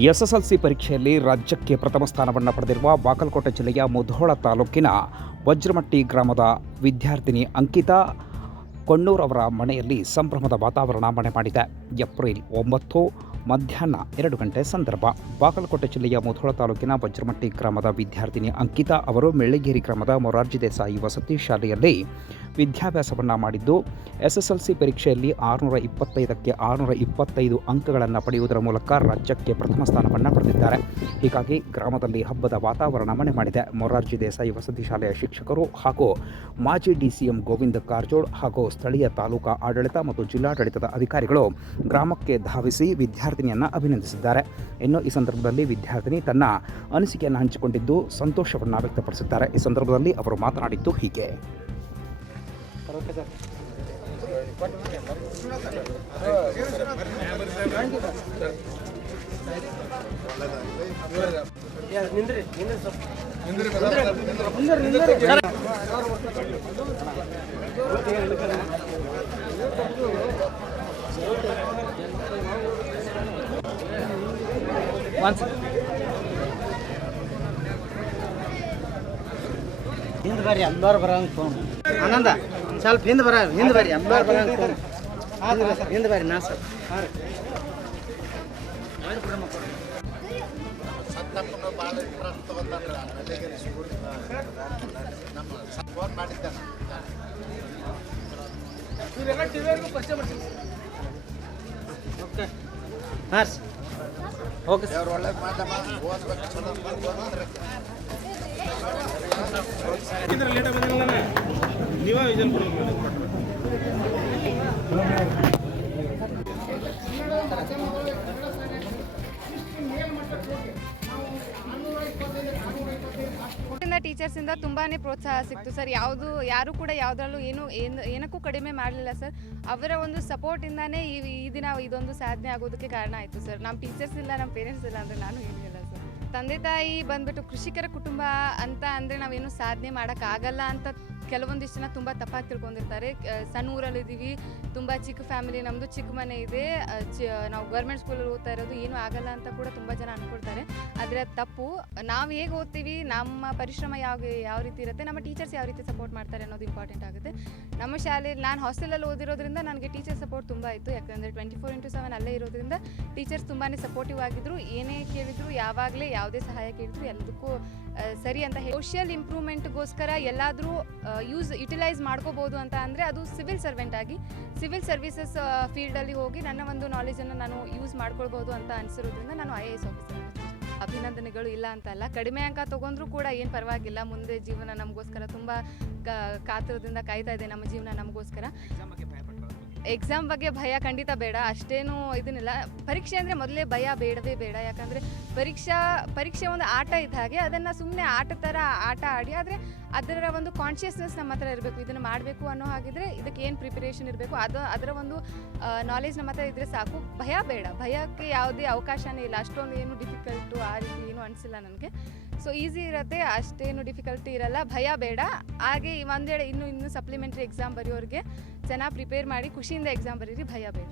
SSLC ಪರೀಕ್ಷೆಯಲ್ಲಿ ರಾಜ್ಯಕ್ಕೆ ಪ್ರಥಮ ಸ್ಥಾನವನ್ನು ಪಡೆದಿರುವ ಬಾಗಲಕೋಟೆ ಜಿಲ್ಲೆಯ ಮುಧೋಳ ತಾಲೂಕಿನ ವಜ್ರಮಟ್ಟಿ ಗ್ರಾಮದ ವಿದ್ಯಾರ್ಥಿನಿ ಅಂಕಿತಾ ಕೊಣ್ಣೂರವರ ಮನೆಯಲ್ಲಿ ಸಂಭ್ರಮದ ವಾತಾವರಣ ಮನೆ ಮಾಡಿದೆ. ಏಪ್ರಿಲ್ 9 ಮಧ್ಯಾಹ್ನ 2 ಗಂಟೆ ಸಂದರ್ಭ. ಬಾಗಲಕೋಟೆ ಜಿಲ್ಲೆಯ ಮುಧೋಳ ತಾಲೂಕಿನ ವಜ್ರಮಟ್ಟಿ ಗ್ರಾಮದ ವಿದ್ಯಾರ್ಥಿನಿ ಅಂಕಿತಾ ಅವರು ಮೆಳ್ಳಿಗೇರಿ ಗ್ರಾಮದ ಮೊರಾರ್ಜಿ ದೇಸಾಯಿ ವಸತಿ ಶಾಲೆಯಲ್ಲಿ ವಿದ್ಯಾಭ್ಯಾಸವನ್ನು ಮಾಡಿದ್ದು, ಎಸ್ಎಸ್ಎಲ್ಸಿ ಪರೀಕ್ಷೆಯಲ್ಲಿ 625ಕ್ಕೆ 625 ಅಂಕಗಳನ್ನು ಪಡೆಯುವುದರ ಮೂಲಕ ರಾಜ್ಯಕ್ಕೆ ಪ್ರಥಮ ಸ್ಥಾನವನ್ನು ಪಡೆದಿದ್ದಾರೆ. ಹೀಗಾಗಿ ಗ್ರಾಮದಲ್ಲಿ ಹಬ್ಬದ ವಾತಾವರಣ ಮನೆ ಮಾಡಿದೆ. ಮೊರಾರ್ಜಿ ದೇಸಾಯಿ ವಸತಿ ಶಾಲೆಯ ಶಿಕ್ಷಕರು ಹಾಗೂ ಮಾಜಿ ಡಿಸಿಎಂ ಗೋವಿಂದ ಕಾರಜೋಳ ಹಾಗೂ ಸ್ಥಳೀಯ ತಾಲೂಕಾ ಆಡಳಿತ ಮತ್ತು ಜಿಲ್ಲಾಡಳಿತದ ಅಧಿಕಾರಿಗಳು ಗ್ರಾಮಕ್ಕೆ ಧಾವಿಸಿ ವಿದ್ಯಾರ್ಥಿನಿಯನ್ನು ಅಭಿನಂದಿಸಿದ್ದಾರೆ. ಇನ್ನು ಈ ಸಂದರ್ಭದಲ್ಲಿ ವಿದ್ಯಾರ್ಥಿನಿ ತನ್ನ ಅನಿಸಿಕೆಯನ್ನು ಹಂಚಿಕೊಂಡಿದ್ದು ಸಂತೋಷವನ್ನು ವ್ಯಕ್ತಪಡಿಸಿದ್ದಾರೆ. ಈ ಸಂದರ್ಭದಲ್ಲಿ ಅವರು ಮಾತನಾಡಿದ್ದು ಹೀಗೆ. ಹಿಂದೆ ಬರ್ರಿ, ಎಲ್ಲರೂ ಬರಂಗೆ ಫೋನ್ ಆನಂದ ಸ್ವಲ್ಪ ಹಿಂದೆ ಬರ್ರಿ, ಎಲ್ಲರೂ ಬರಂಗೆ ಫೋನ್ ಹಿಂದೆ ಬರ್ರಿ. ನಾ ಸರ್ ಓಕೆ ಹಾಂ ಸರ್ ಓಕೆ ಸರ್. ಟೀಚರ್ಸಿಂದ ತುಂಬಾ ಪ್ರೋತ್ಸಾಹ ಸಿಕ್ತು ಸರ್. ಯಾರು ಕೂಡ ಯಾವುದ್ರಲ್ಲೂ ಏನಕ್ಕೂ ಕಡಿಮೆ ಮಾಡಲಿಲ್ಲ ಸರ್. ಅವರ ಒಂದು ಸಪೋರ್ಟಿಂದಾನೇ ಈ ದಿನ ಇದೊಂದು ಸಾಧನೆ ಆಗೋದಕ್ಕೆ ಕಾರಣ ಆಯಿತು ಸರ್. ನಮ್ಮ ಟೀಚರ್ಸ್ ಇಲ್ಲ, ನಮ್ಮ ಪೇರೆಂಟ್ಸ್ ಇಲ್ಲ ಅಂದರೆ ನಾನು ಏನಿಲ್ಲ ಸರ್. ತಂದೆ ತಾಯಿ ಬಂದ್ಬಿಟ್ಟು ಕೃಷಿಕರ ಕುಟುಂಬ ಅಂತ ಅಂದರೆ ನಾವೇನು ಸಾಧನೆ ಮಾಡೋಕ್ಕಾಗಲ್ಲ ಅಂತ ಕೆಲವೊಂದಿಷ್ಟು ಜನ ತುಂಬ ತಪ್ಪಾಗಿ ತಿಳ್ಕೊಂಡಿರ್ತಾರೆ. ಸಣ್ಣ ಊರಲ್ಲಿದ್ದೀವಿ, ತುಂಬ ಚಿಕ್ಕ ಫ್ಯಾಮಿಲಿ, ನಮ್ಮದು ಚಿಕ್ಕ ಮನೆ ಇದೆ, ನಾವು ಗೌರ್ಮೆಂಟ್ ಸ್ಕೂಲಲ್ಲಿ ಓದ್ತಾ ಇರೋದು, ಏನೂ ಆಗಲ್ಲ ಅಂತ ಕೂಡ ತುಂಬ ಜನ ಅಂದ್ಕೊಳ್ತಾರೆ. ಆದರೆ ಅದು ತಪ್ಪು. ನಾವು ಹೇಗೆ ಓದ್ತೀವಿ, ನಮ್ಮ ಪರಿಶ್ರಮ ಯಾವ ರೀತಿ ಇರುತ್ತೆ, ನಮ್ಮ ಟೀಚರ್ಸ್ ಯಾವ ರೀತಿ ಸಪೋರ್ಟ್ ಮಾಡ್ತಾರೆ ಅನ್ನೋದು ಇಂಪಾರ್ಟೆಂಟ್ ಆಗುತ್ತೆ. ನಮ್ಮ ಶಾಲೆಯಲ್ಲಿ ನಾನು ಹಾಸ್ಟೆಲಲ್ಲಿ ಓದಿರೋದ್ರಿಂದ ನನಗೆ ಟೀಚರ್ ಸಪೋರ್ಟ್ ತುಂಬ ಇತ್ತು. ಯಾಕಂದರೆ 24/7 ಅಲ್ಲೇ ಇರೋದ್ರಿಂದ ಟೀಚರ್ಸ್ ತುಂಬಾ ಸಪೋರ್ಟಿವ್ ಆಗಿದ್ದರು. ಏನೇ ಕೇಳಿದ್ರು, ಯಾವಾಗಲೇ ಯಾವುದೇ ಸಹಾಯ ಕೇಳಿದ್ರು ಎಲ್ಲದಕ್ಕೂ ಸರಿ ಅಂತ ಹೇಳಿ. ಸೋಷಿಯಲ್ ಇಂಪ್ರೂವ್ಮೆಂಟ್ಗೋಸ್ಕರ ಎಲ್ಲಾದರೂ ಯುಟಿಲೈಸ್ ಮಾಡ್ಕೋಬೋದು ಅಂತ ಅಂದರೆ ಅದು ಸಿವಿಲ್ ಸರ್ವೆಂಟ್ ಆಗಿ ಸಿವಿಲ್ ಸರ್ವಿಸಸ್ ಫೀಲ್ಡಲ್ಲಿ ಹೋಗಿ ನನ್ನ ಒಂದು ನಾಲೆಜನ್ನು ನಾನು ಯೂಸ್ ಮಾಡ್ಕೊಳ್ಬೋದು ಅಂತ ಅನಿಸಿರೋದ್ರಿಂದ ನಾನು IAS ಆಫೀಸರ್. ಅಭಿನಂದನೆಗಳು ಇಲ್ಲ ಅಂತಲ್ಲ, ಕಡಿಮೆ ಅಂಕ ತೊಗೊಂಡ್ರೂ ಕೂಡ ಏನು ಪರವಾಗಿಲ್ಲ. ಮುಂದೆ ಜೀವನ ನಮಗೋಸ್ಕರ ತುಂಬ ಕಾತುರದಿಂದ ಕಾಯ್ತಾ ಇದೆ. ನಮ್ಮ ಜೀವನ ನಮಗೋಸ್ಕರ. ಎಕ್ಸಾಮ್ ಬಗ್ಗೆ ಭಯ ಖಂಡಿತ ಬೇಡ, ಅಷ್ಟೇನು ಇದನ್ನಿಲ್ಲ. ಪರೀಕ್ಷೆ ಅಂದರೆ ಮೊದಲೇ ಭಯ ಬೇಡವೇ ಬೇಡ. ಯಾಕಂದರೆ ಪರೀಕ್ಷೆ ಒಂದು ಆಟ ಇದ್ದ ಹಾಗೆ, ಅದನ್ನು ಸುಮ್ಮನೆ ಆಟ ಥರ ಆಟ ಆಡಿ, ಆದರೆ ಅದರ ಒಂದು ಕಾನ್ಷಿಯಸ್ನೆಸ್ ನಮ್ಮ ಹತ್ರ ಇರಬೇಕು. ಇದನ್ನು ಮಾಡಬೇಕು ಅನ್ನೋ ಹಾಗಿದ್ರೆ ಇದಕ್ಕೆ ಏನು ಪ್ರಿಪರೇಷನ್ ಇರಬೇಕು, ಅದರ ಒಂದು ನಾಲೆಜ್ ನಮ್ಮ ಹತ್ರ ಇದ್ದರೆ ಸಾಕು. ಭಯ ಬೇಡ, ಭಯಕ್ಕೆ ಯಾವುದೇ ಅವಕಾಶನೇ ಇಲ್ಲ. ಅಷ್ಟೊಂದು ಏನು ಡಿಫಿಕಲ್ಟು ಆ ರೀತಿ ಏನೂ ಅನಿಸಿಲ್ಲ ನನಗೆ. ಸೊ ಈಸಿ ಇರುತ್ತೆ, ಅಷ್ಟೇನು ಡಿಫಿಕಲ್ಟಿ ಇರಲ್ಲ. ಭಯ ಬೇಡ. ಹಾಗೆ ಒಂದೇಳೆ ಇನ್ನೂ ಸಪ್ಲಿಮೆಂಟ್ರಿ ಎಕ್ಸಾಮ್ ಬರೆಯೋರಿಗೆ ಚೆನ್ನಾಗಿ ಪ್ರಿಪೇರ್ ಮಾಡಿ ಖುಷಿಯಿಂದ ಎಕ್ಸಾಮ್ ಬರೀರಿ, ಭಯ ಬೇಡ.